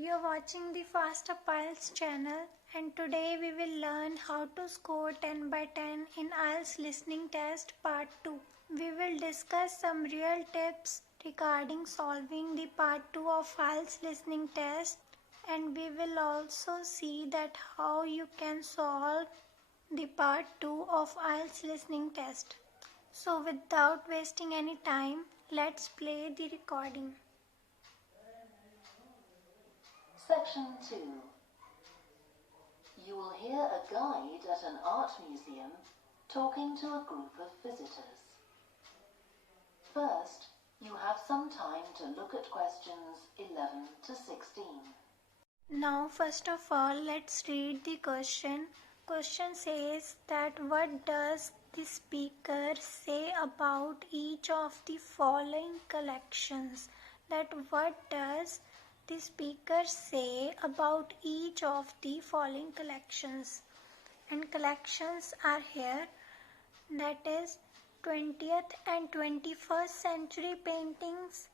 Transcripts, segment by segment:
You're watching the Fast-up IELTS channel, and today we will learn how to score 10 by 10 in IELTS Listening Test Part 2. We will discuss some real tips regarding solving the Part 2 of IELTS Listening Test, and we will also see that how you can solve the Part 2 of IELTS Listening Test. So without wasting any time, let's play the recording. Section 2. You will hear a guide at an art museum talking to a group of visitors. First, you have some time to look at questions 11 to 16. Now first of all, let's read the question. Question says that what does the speaker say about each of the following collections? That what does the speaker say about each of the following collections? And collections are here, that is 20th and 21st century paintings,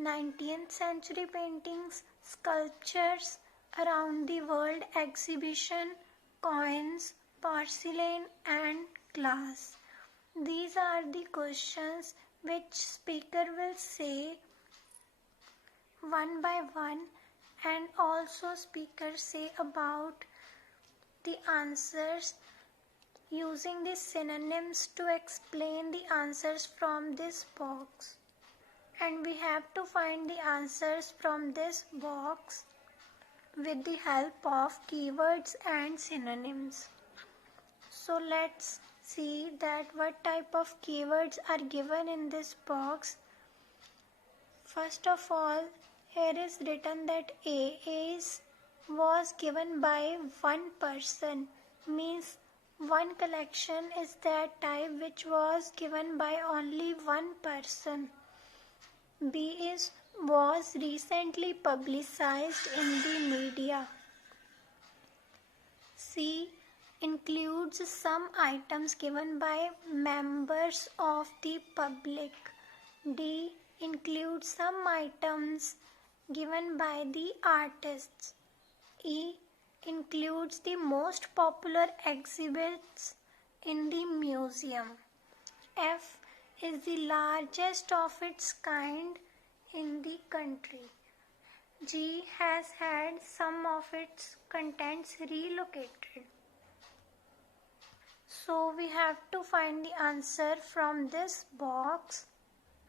19th century paintings, sculptures, around the world exhibition, coins, porcelain and glass. These are the questions which speaker will say one by one, and also speaker say about the answers using the synonyms to explain the answers from this box. And we have to find the answers from this box with the help of keywords and synonyms. So let's see that what type of keywords are given in this box. First of all, here is written that was given by one person, means one collection is that type which was given by only one person. B is was recently publicized in the media. C includes some items given by members of the public. D includes some items given by the artists. E includes the most popular exhibits in the museum. F is the largest of its kind in the country. G has had some of its contents relocated. So we have to find the answer from this box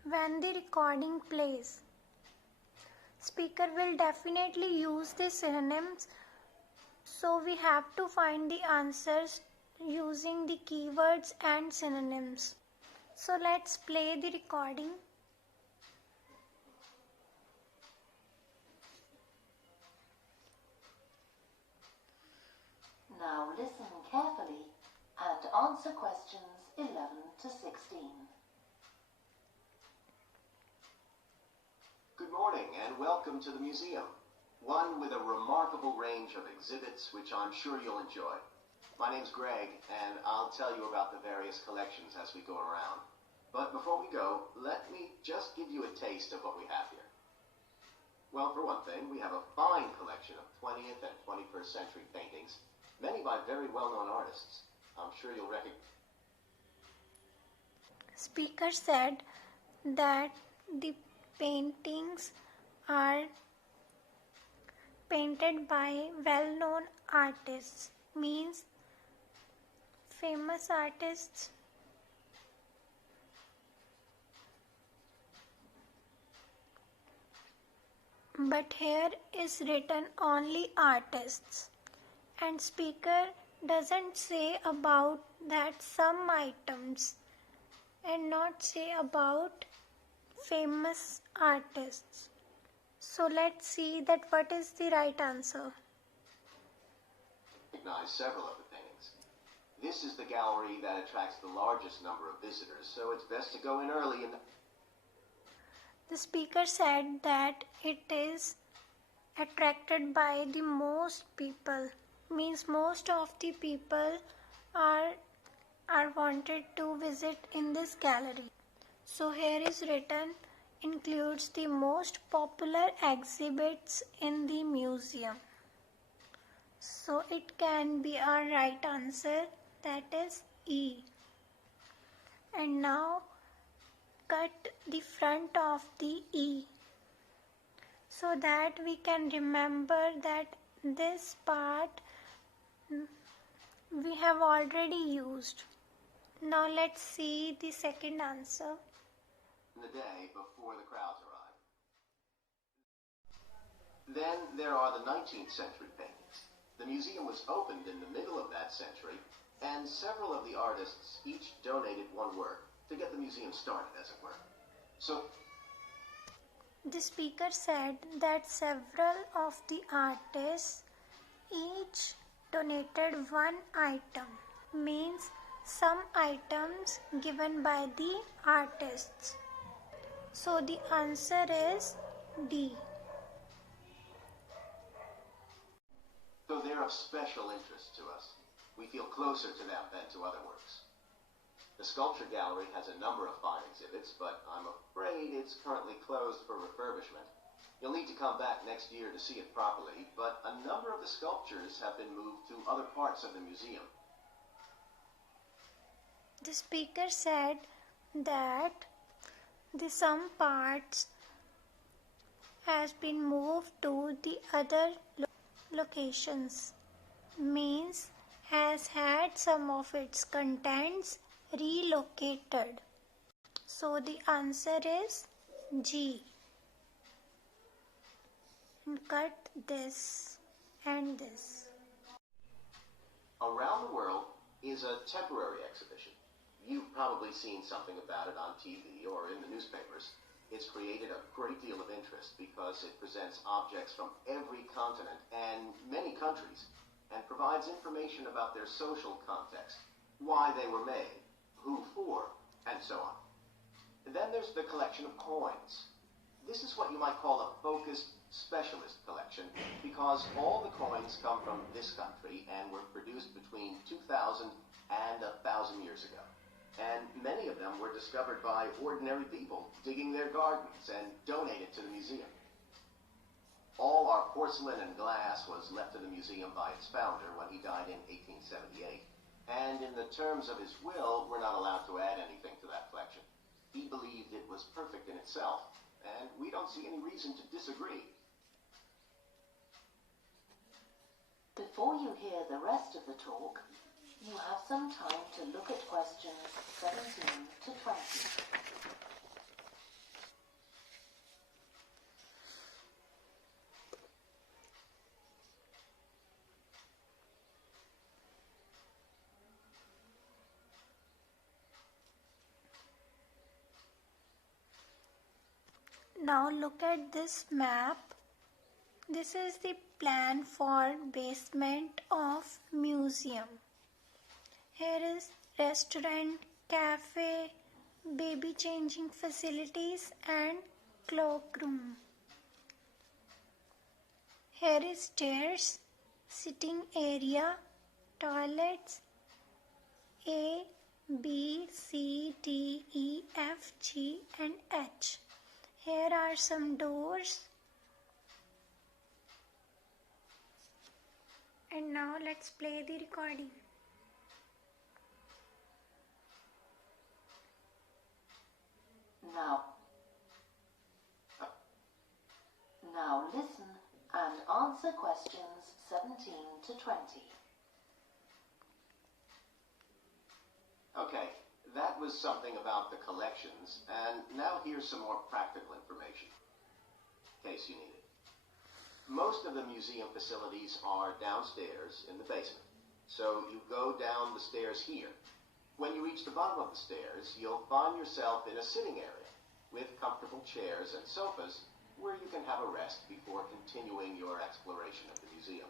when the recording plays. Speaker will definitely use the synonyms, so we have to find the answers using the keywords and synonyms. So let's play the recording. Now listen carefully and answer questions 11 to 16. Good morning and welcome to the museum, one with a remarkable range of exhibits which I'm sure you'll enjoy. My name's Greg and I'll tell you about the various collections as we go around. But before we go, let me just give you a taste of what we have here. Well, for one thing, we have a fine collection of 20th and 21st century paintings, many by very well-known artists. I'm sure you'll recognize. Speaker said that the paintings are painted by well-known artists, means famous artists. But here is written only artists, and speaker doesn't say about that some items and not say about famous artists. So let's see that what is the right answer. Recognize several of the paintings. This is the gallery that attracts the largest number of visitors, so it's best to go in early. The speaker said that it is attracted by the most people, means most of the people are wanted to visit in this gallery. So here is written includes the most popular exhibits in the museum. So it can be our right answer, that is E. And now cut the front of the E so that we can remember that this part we have already used. Now let's see the second answer. In the day before the crowds arrive. Then there are the 19th century paintings. The museum was opened in the middle of that century, and several of the artists each donated one work to get the museum started, as it were. So, the speaker said that several of the artists each donated one item, means some items given by the artists. So the answer is D. so they're of special interest to us. We feel closer to them than to other works. The sculpture gallery has a number of fine exhibits, but I'm afraid it's currently closed for refurbishment. You'll need to come back next year to see it properly, but a number of the sculptures have been moved to other parts of the museum. The speaker said that some parts has been moved to the other locations, means has had some of its contents relocated. So the answer is G. And cut this and this. Around the World is a temporary exhibition. You've probably seen something about it on TV or in the newspapers. It's created a great deal of interest because it presents objects from every continent and many countries and provides information about their social context, why they were made, who for, and so on. And then there's the collection of coins. This is what you might call a focused specialist collection because all the coins come from this country and were produced between 2,000 and 1,000 years ago. And many of them were discovered by ordinary people digging their gardens and donated to the museum. All our porcelain and glass was left to the museum by its founder when he died in 1878. And in the terms of his will, we're not allowed to add anything to that collection. He believed it was perfect in itself, and we don't see any reason to disagree. Before you hear the rest of the talk, you have some time to look at questions 17 to 20. Now look at this map. This is the plan for basement of museum. Here is restaurant, cafe, baby changing facilities and cloakroom. Here is stairs, sitting area, toilets, A, B, C, D, E, F, G and H. Here are some doors. And now let's play the recording. Now listen and answer questions 17 to 20. Okay, that was something about the collections, and now here's some more practical information, in case you need it. Most of the museum facilities are downstairs in the basement, so you go down the stairs here. When you reach the bottom of the stairs, you'll find yourself in a sitting area with comfortable chairs and sofas where you can have a rest before continuing your exploration of the museum.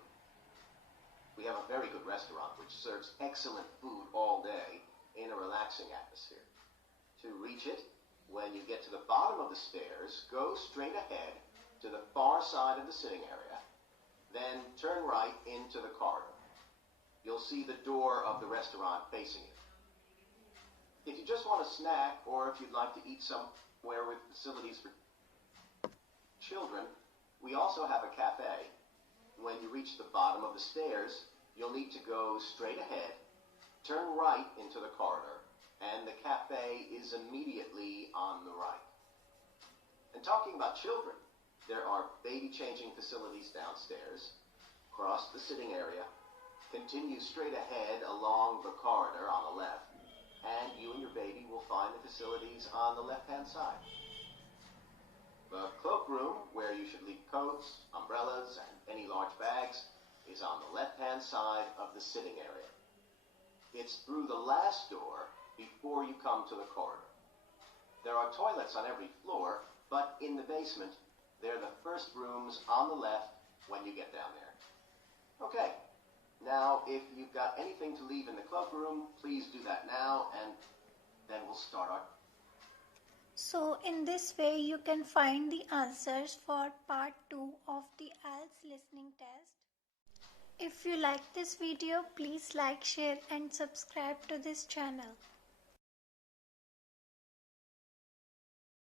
We have a very good restaurant which serves excellent food all day in a relaxing atmosphere. To reach it, when you get to the bottom of the stairs, go straight ahead to the far side of the sitting area, then turn right into the corridor. You'll see the door of the restaurant facing you. If you just want a snack, or if you'd like to eat somewhere with facilities for Children, we also have a cafe. When you reach the bottom of the stairs, you'll need to go straight ahead, turn right into the corridor, and the cafe is immediately on the right. And talking about children, there are baby changing facilities downstairs. Cross the sitting area, continue straight ahead along the corridor on the left, and you and your baby will find the facilities on the left-hand side. The cloakroom, where you should leave coats, umbrellas, and any large bags, is on the left-hand side of the sitting area. It's through the last door before you come to the corridor. There are toilets on every floor, but in the basement, they're the first rooms on the left when you get down there. Okay, now if you've got anything to leave in the cloakroom, please do that now, and then we'll start our... So in this way you can find the answers for part 2 of the IELTS listening test. If you like this video, please like, share and subscribe to this channel.